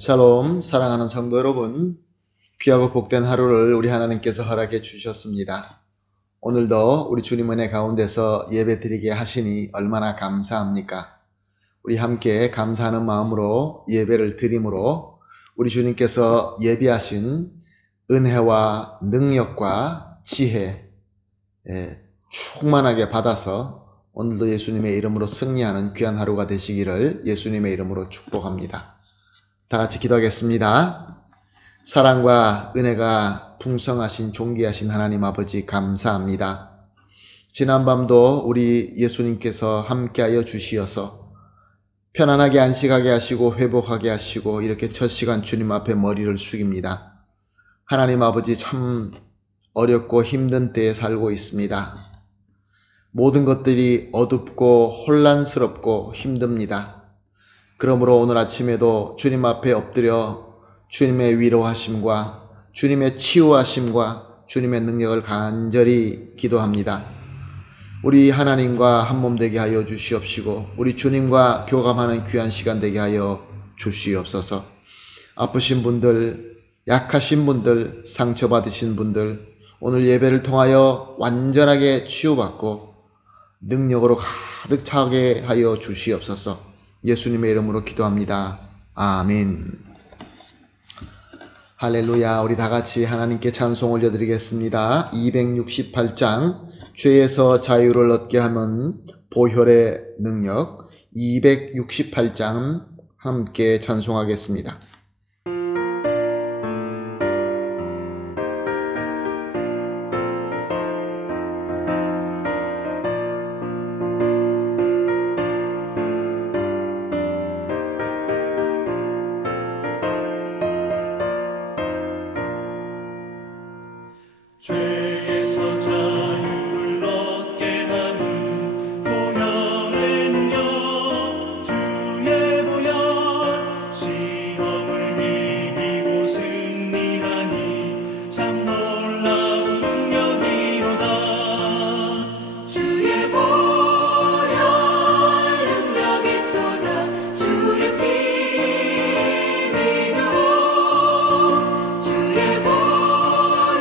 샬롬, 사랑하는 성도 여러분, 귀하고 복된 하루를 우리 하나님께서 허락해 주셨습니다. 오늘도 우리 주님 은혜 가운데서 예배 드리게 하시니 얼마나 감사합니까? 우리 함께 감사하는 마음으로 예배를 드림으로 우리 주님께서 예비하신 은혜와 능력과 지혜 충만하게 받아서 오늘도 예수님의 이름으로 승리하는 귀한 하루가 되시기를 예수님의 이름으로 축복합니다. 다 같이 기도하겠습니다. 사랑과 은혜가 풍성하신 존귀하신 하나님 아버지 감사합니다. 지난밤도 우리 예수님께서 함께하여 주시어서 편안하게 안식하게 하시고 회복하게 하시고 이렇게 첫 시간 주님 앞에 머리를 숙입니다. 하나님 아버지 참 어렵고 힘든 때에 살고 있습니다. 모든 것들이 어둡고 혼란스럽고 힘듭니다. 그러므로 오늘 아침에도 주님 앞에 엎드려 주님의 위로하심과 주님의 치유하심과 주님의 능력을 간절히 기도합니다. 우리 하나님과 한몸 되게 하여 주시옵시고 우리 주님과 교감하는 귀한 시간 되게 하여 주시옵소서. 아프신 분들, 약하신 분들, 상처받으신 분들 오늘 예배를 통하여 완전하게 치유받고 능력으로 가득 차게 하여 주시옵소서. 예수님의 이름으로 기도합니다. 아멘. 할렐루야. 우리 다 같이 하나님께 찬송 올려드리겠습니다. 268장 죄에서 자유를 얻게 하는 보혈의 능력 268장 함께 찬송하겠습니다. 죄에서 자유를 얻게 하는 보혈의 능력 주의 보혈 시험을 이기고 승리하니 참 놀라운 능력이로다. 주의 보혈 능력이 또다. 주의 피 믿어 주의 보혈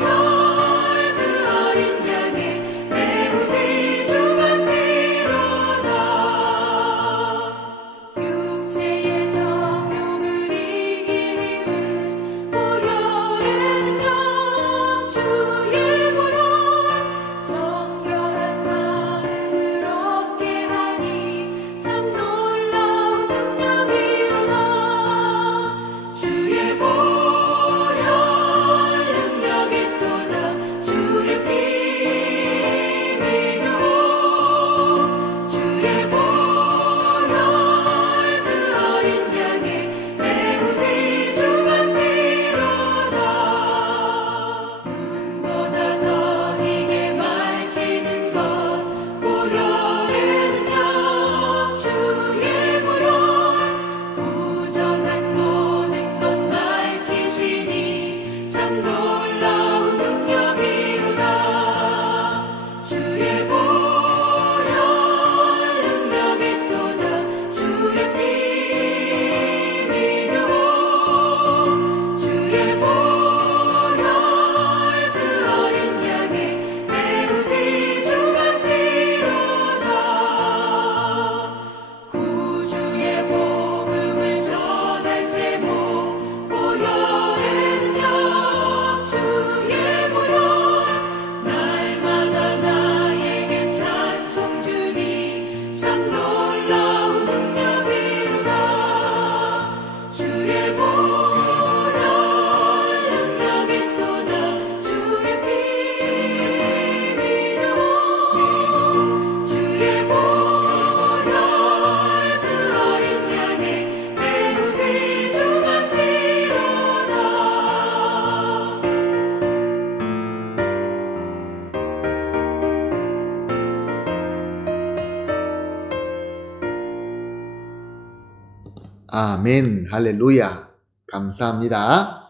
아멘. 할렐루야. 감사합니다.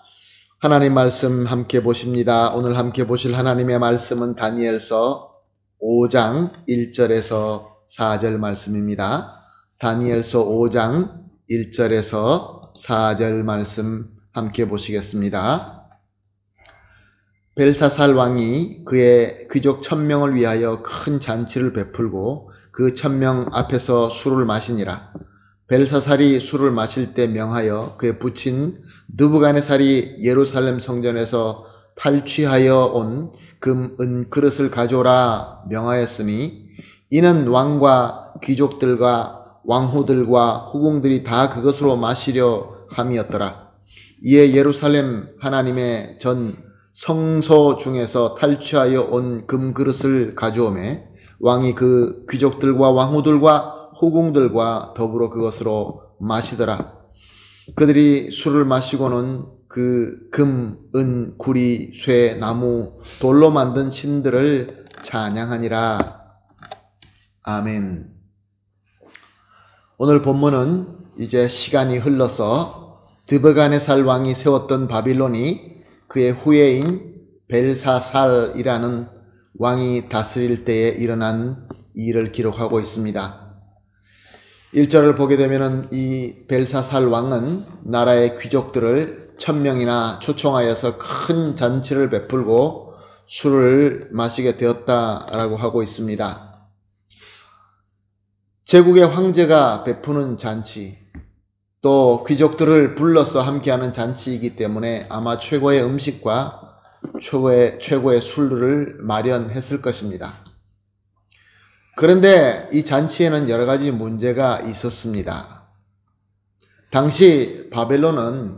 하나님 말씀 함께 보십니다. 오늘 함께 보실 하나님의 말씀은 다니엘서 5장 1절에서 4절 말씀입니다. 다니엘서 5장 1절에서 4절 말씀 함께 보시겠습니다. 벨사살 왕이 그의 귀족 1000명을 위하여 큰 잔치를 베풀고 그 1000명 앞에서 술을 마시니라. 벨사살이 술을 마실 때 명하여 그의 부친 느부갓네살이 예루살렘 성전에서 탈취하여 온 금, 은 그릇을 가져오라 명하였으니 이는 왕과 귀족들과 왕후들과 후궁들이 다 그것으로 마시려 함이었더라. 이에 예루살렘 하나님의 전 성소 중에서 탈취하여 온 금 그릇을 가져오매 왕이 그 귀족들과 왕후들과 후궁들과 더불어 그것으로 마시더라. 그들이 술을 마시고는 그 금, 은, 구리, 쇠, 나무, 돌로 만든 신들을 찬양하니라. 아멘. 오늘 본문은 이제 시간이 흘러서 느부갓네살 왕이 세웠던 바빌론이 그의 후예인 벨사살이라는 왕이 다스릴 때에 일어난 일을 기록하고 있습니다. 1절을 보게 되면 이 벨사살 왕은 나라의 귀족들을 1000명이나 초청하여서 큰 잔치를 베풀고 술을 마시게 되었다라고 하고 있습니다. 제국의 황제가 베푸는 잔치, 또 귀족들을 불러서 함께하는 잔치이기 때문에 아마 최고의 음식과 최고의 술을 마련했을 것입니다. 그런데 이 잔치에는 여러 가지 문제가 있었습니다. 당시 바벨론은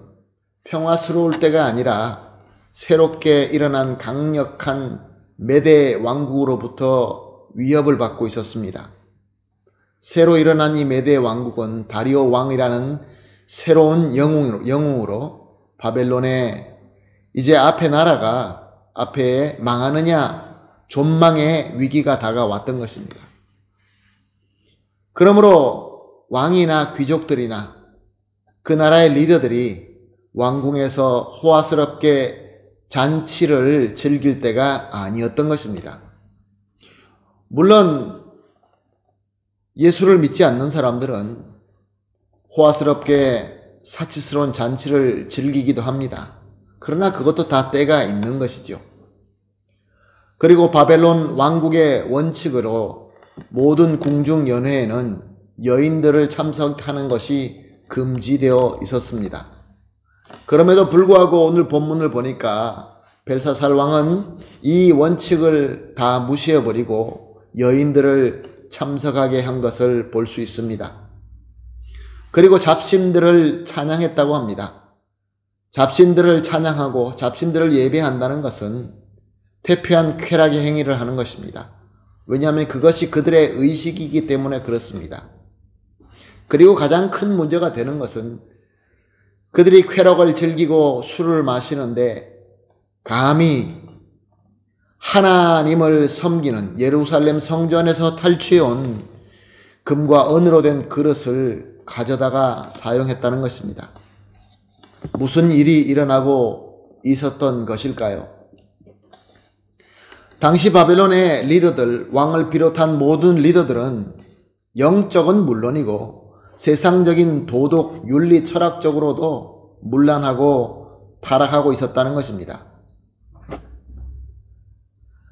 평화스러울 때가 아니라 새롭게 일어난 강력한 메대 왕국으로부터 위협을 받고 있었습니다. 새로 일어난 이 메대 왕국은 다리오 왕이라는 새로운 영웅으로 바벨론의 이제 앞에 망하느냐 존망의 위기가 다가왔던 것입니다. 그러므로 왕이나 귀족들이나 그 나라의 리더들이 왕궁에서 호화스럽게 잔치를 즐길 때가 아니었던 것입니다. 물론 예수를 믿지 않는 사람들은 호화스럽게 사치스러운 잔치를 즐기기도 합니다. 그러나 그것도 다 때가 있는 것이죠. 그리고 바벨론 왕국의 원칙으로 모든 궁중연회에는 여인들을 참석하는 것이 금지되어 있었습니다. 그럼에도 불구하고 오늘 본문을 보니까 벨사살 왕은 이 원칙을 다 무시해버리고 여인들을 참석하게 한 것을 볼 수 있습니다. 그리고 잡신들을 찬양했다고 합니다. 잡신들을 찬양하고 잡신들을 예배한다는 것은 퇴폐한 쾌락의 행위를 하는 것입니다. 왜냐하면 그것이 그들의 의식이기 때문에 그렇습니다. 그리고 가장 큰 문제가 되는 것은 그들이 쾌락을 즐기고 술을 마시는데 감히 하나님을 섬기는 예루살렘 성전에서 탈취해온 금과 은으로 된 그릇을 가져다가 사용했다는 것입니다. 무슨 일이 일어나고 있었던 것일까요? 당시 바벨론의 리더들, 왕을 비롯한 모든 리더들은 영적은 물론이고 세상적인 도덕, 윤리, 철학적으로도 문란하고 타락하고 있었다는 것입니다.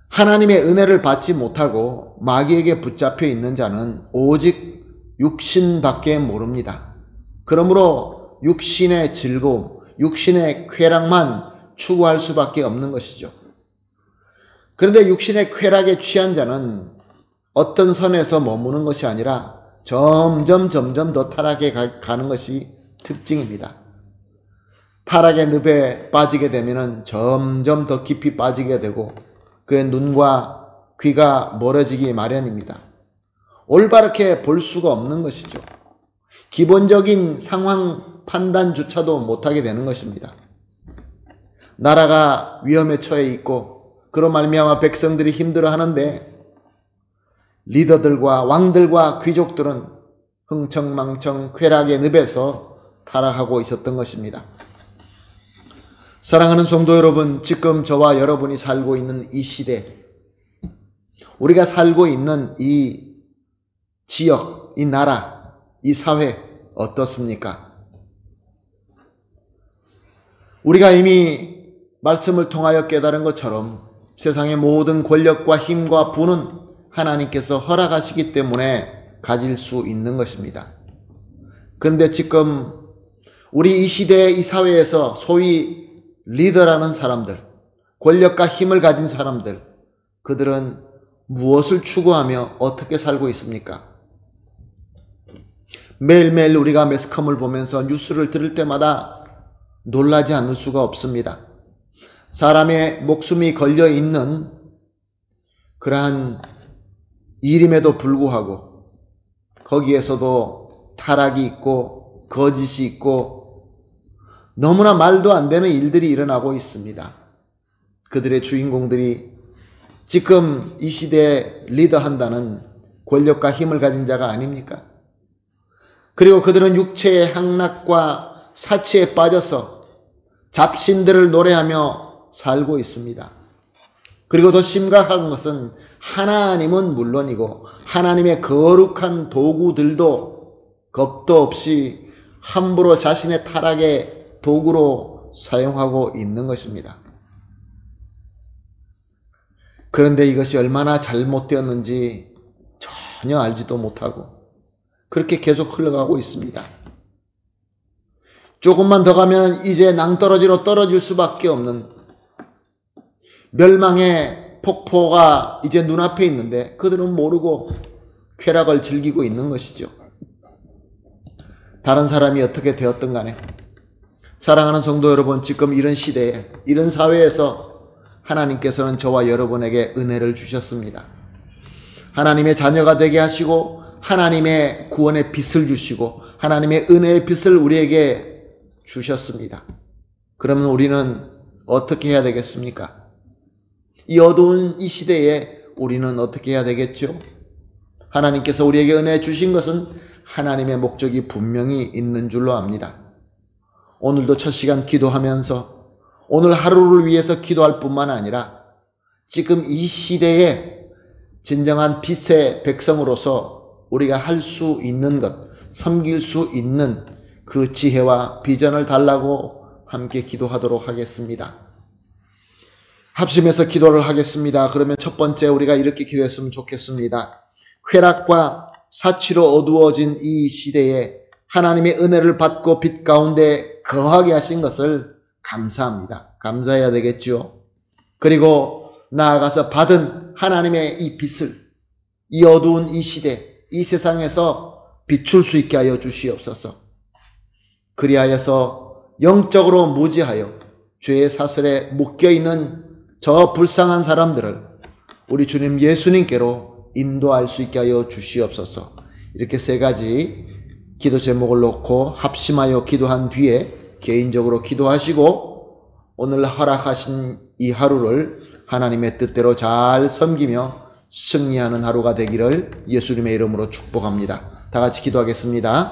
하나님의 은혜를 받지 못하고 마귀에게 붙잡혀 있는 자는 오직 육신밖에 모릅니다. 그러므로 육신의 즐거움, 육신의 쾌락만 추구할 수밖에 없는 것이죠. 그런데 육신의 쾌락에 취한 자는 어떤 선에서 머무는 것이 아니라 점점 더 타락해 가는 것이 특징입니다. 타락의 늪에 빠지게 되면 점점 더 깊이 빠지게 되고 그의 눈과 귀가 멀어지기 마련입니다. 올바르게 볼 수가 없는 것이죠. 기본적인 상황 판단조차도 못하게 되는 것입니다. 나라가 위험에 처해 있고 그로 말미암아 백성들이 힘들어하는데 리더들과 왕들과 귀족들은 흥청망청 쾌락의 늪에서 타락하고 있었던 것입니다. 사랑하는 성도 여러분, 지금 저와 여러분이 살고 있는 이 시대, 우리가 살고 있는 이 지역, 이 나라, 이 사회 어떻습니까? 우리가 이미 말씀을 통하여 깨달은 것처럼 세상의 모든 권력과 힘과 부는 하나님께서 허락하시기 때문에 가질 수 있는 것입니다. 그런데 지금 우리 이 시대의 이 사회에서 소위 리더라는 사람들, 권력과 힘을 가진 사람들, 그들은 무엇을 추구하며 어떻게 살고 있습니까? 매일매일 우리가 매스컴을 보면서 뉴스를 들을 때마다 놀라지 않을 수가 없습니다. 사람의 목숨이 걸려있는 그러한 일임에도 불구하고 거기에서도 타락이 있고 거짓이 있고 너무나 말도 안 되는 일들이 일어나고 있습니다. 그들의 주인공들이 지금 이 시대에 리더한다는 권력과 힘을 가진 자가 아닙니까? 그리고 그들은 육체의 향락과 사치에 빠져서 잡신들을 노래하며 살고 있습니다. 그리고 더 심각한 것은 하나님은 물론이고 하나님의 거룩한 도구들도 겁도 없이 함부로 자신의 타락의 도구로 사용하고 있는 것입니다. 그런데 이것이 얼마나 잘못되었는지 전혀 알지도 못하고 그렇게 계속 흘러가고 있습니다. 조금만 더 가면 이제 낭떠러지로 떨어질 수밖에 없는 멸망의 폭포가 이제 눈앞에 있는데 그들은 모르고 쾌락을 즐기고 있는 것이죠. 다른 사람이 어떻게 되었든 간에 사랑하는 성도 여러분, 지금 이런 시대에 이런 사회에서 하나님께서는 저와 여러분에게 은혜를 주셨습니다. 하나님의 자녀가 되게 하시고 하나님의 구원의 빛을 주시고 하나님의 은혜의 빛을 우리에게 주셨습니다. 그러면 우리는 어떻게 해야 되겠습니까? 이 어두운 이 시대에 우리는 어떻게 해야 되겠죠? 하나님께서 우리에게 은혜 주신 것은 하나님의 목적이 분명히 있는 줄로 압니다. 오늘도 첫 시간 기도하면서 오늘 하루를 위해서 기도할 뿐만 아니라 지금 이 시대에 진정한 빛의 백성으로서 우리가 할 수 있는 것, 섬길 수 있는 그 지혜와 비전을 달라고 함께 기도하도록 하겠습니다. 합심해서 기도를 하겠습니다. 그러면 첫 번째 우리가 이렇게 기도했으면 좋겠습니다. 쾌락과 사치로 어두워진 이 시대에 하나님의 은혜를 받고 빛 가운데 거하게 하신 것을 감사합니다. 감사해야 되겠죠. 그리고 나아가서 받은 하나님의 이 빛을 이 어두운 이 시대, 이 세상에서 비출 수 있게 하여 주시옵소서. 그리하여서 영적으로 무지하여 죄의 사슬에 묶여있는 저 불쌍한 사람들을 우리 주님 예수님께로 인도할 수 있게 하여 주시옵소서. 이렇게 세 가지 기도 제목을 놓고 합심하여 기도한 뒤에 개인적으로 기도하시고 오늘 허락하신 이 하루를 하나님의 뜻대로 잘 섬기며 승리하는 하루가 되기를 예수님의 이름으로 축복합니다. 다 같이 기도하겠습니다.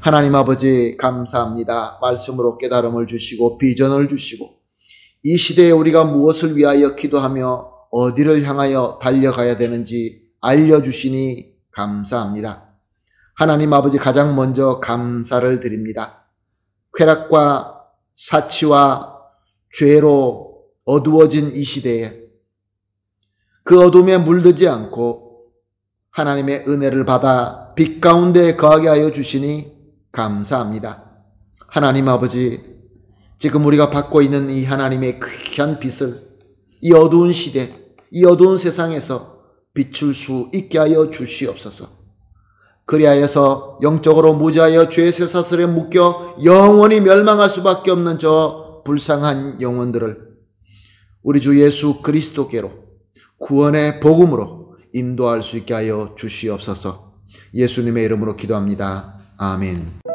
하나님 아버지 감사합니다. 말씀으로 깨달음을 주시고 비전을 주시고 이 시대에 우리가 무엇을 위하여 기도하며 어디를 향하여 달려가야 되는지 알려주시니 감사합니다. 하나님 아버지 가장 먼저 감사를 드립니다. 쾌락과 사치와 죄로 어두워진 이 시대에 그 어둠에 물들지 않고 하나님의 은혜를 받아 빛 가운데 거하게 하여 주시니 감사합니다. 하나님 아버지, 지금 우리가 받고 있는 이 하나님의 귀한 빛을 이 어두운 시대, 이 어두운 세상에서 비출 수 있게 하여 주시옵소서. 그리하여서 영적으로 무지하여 죄의 쇠사슬에 묶여 영원히 멸망할 수밖에 없는 저 불쌍한 영혼들을 우리 주 예수 그리스도께로 구원의 복음으로 인도할 수 있게 하여 주시옵소서. 예수님의 이름으로 기도합니다. 아멘.